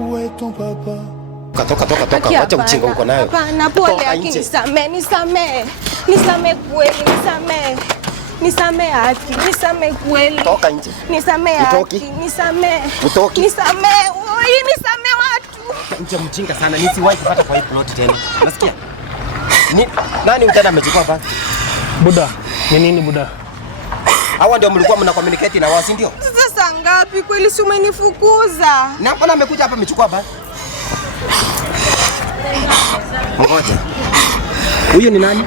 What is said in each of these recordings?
Où est ton papa? Toka. Wacha uchinga uko nayo. Hapana, pole lakini nisamee kweli, nisamee haki, nisamee kweli. Toka nje. Nisamee haki, nisamee. Utoki. Nisamee watu. Nje mjinga sana. Nisiwahi kupata kwa hii plot tena. Nasikia? Nani mtana amechukua hapa? Buda, ni nini Buda? Hawa ndio mlikuwa mna communicate na wao, si ndio? Sasa ngapi kweli, si umenifukuza? Na hapana amekuja hapa amechukua hapa. Ngoja. Huyu ni nani?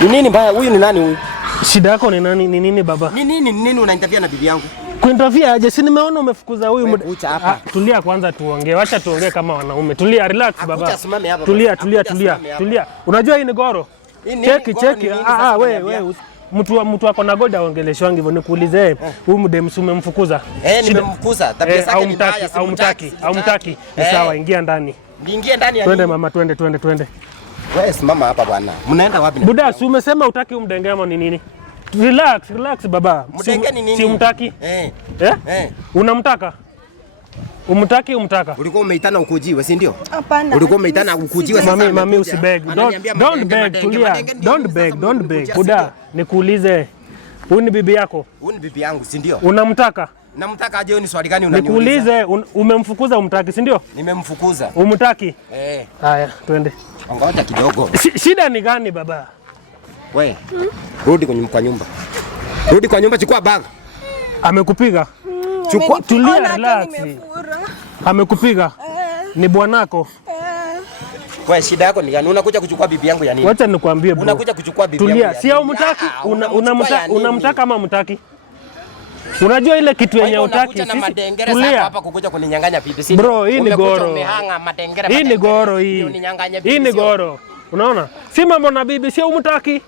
Ni nini mbaya? Huyu ni nani huyu? Shida yako ni nani? Ni nini baba? Ni nini unainterview na bibi yangu? Kuinterview aje? Si nimeona umefukuza huyu. Tulia kwanza tuongee. Wacha tuongee kama wanaume. Tulia, relax baba. Hapa. Tulia. Unajua hii ni goro? Cheki. Wewe. Mtu wako na goda aongeleshwangi hivyo. Nikuulize huyu mdemsu umemfukuza? Nimemfukuza. Tabia zake ni mbaya. Au mtaki. Ni sawa, ingia ndani. Niingie ndani ya. Twende mama, twende. Wewe simama hapa bwana. Mnaenda wapi? Buda, si umesema utaki umdengemo ni nini? Relax baba. Mdenge ni nini? Si umtaki? Unamtaka? Umtaka? Ulikuwa umeitana ukujiwe, si ndio? Hapana. Ulikuwa umeitana ukujiwe sasa. Mami usibeg. Don't beg, tulia. Don't beg. Buda, nikuulize. Huyu ni bibi yako? Huyu ni bibi yangu, si ndio? Unamtaka? Namtaka aje? Ni swali gani unaniuliza? Nikuulize, umemfukuza umtaki, si ndio? Nimemfukuza. Umtaki? Haya, twende. Ngoja kidogo. Shida ni gani baba? Wewe. Rudi kwa nyumba. Rudi kwa nyumba, chukua bag. Amekupiga? Chukua, tulia, relax. Amekupiga? Ni bwanako? Wewe shida yako ni gani? Unakuja kuchukua bibi yangu ya nini? Wacha nikwambie bro. Unakuja kuchukua bibi yangu. Tulia, si umtaki? Unamtaka ama mtaki? Unajua ile kitu yenye utaki sisi. Tulia hapa kukuja kuninyang'anya bibi sisi. Bro, hii ni goro. Hii ni goro hii. Hii ni goro. Unaona? Si mambo na bibi, si umtaki.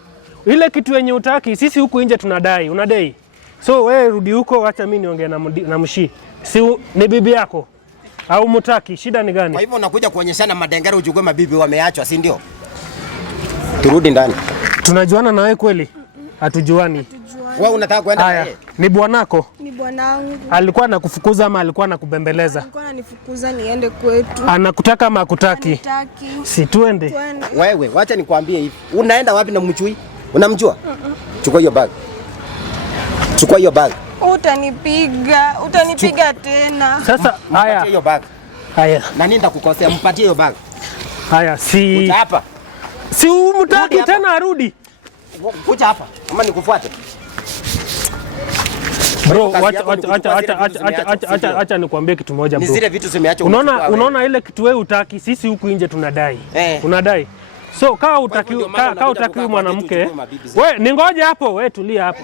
Ile kitu yenye utaki sisi huku nje tunadai, unadai. So wewe rudi huko, acha mimi niongee na mshi. Si ni bibi yako au mtaki? Shida ni gani? Kwa hivyo unakuja kuonyeshana madengera uchukue mabibi wameachwa, si ndio? Turudi ndani. Tunajuana na wewe kweli? Hatujuani. Wewe unataka kwenda na yeye? Ni bwanako? Ni bwanangu. Alikuwa anakufukuza ama alikuwa anakubembeleza? Alikuwa ananifukuza niende kwetu. Anakutaka ama hakutaki? Anataki. Si tuende. Wewe, wacha nikwambie hivi. Unaenda wapi na mchui? Unamjua? Chukua hiyo bag. Chukua hiyo bag. Utanipiga tena. Sasa haya. Mpatie hiyo bag. Haya. Na nini nitakukosea? Mpatie hiyo bag. Haya, si hapa. Si umtaki tena arudi. Kuja hapa. Kama nikufuate. Bro, acha nikwambie kitu moja bro. Ni zile vitu zimeacha. Unaona ile kitu wewe utaki, sisi huku nje tunadai. Unadai. So kaa utaki mwanamke. Wewe ningoje hapo, wewe tulia hapo.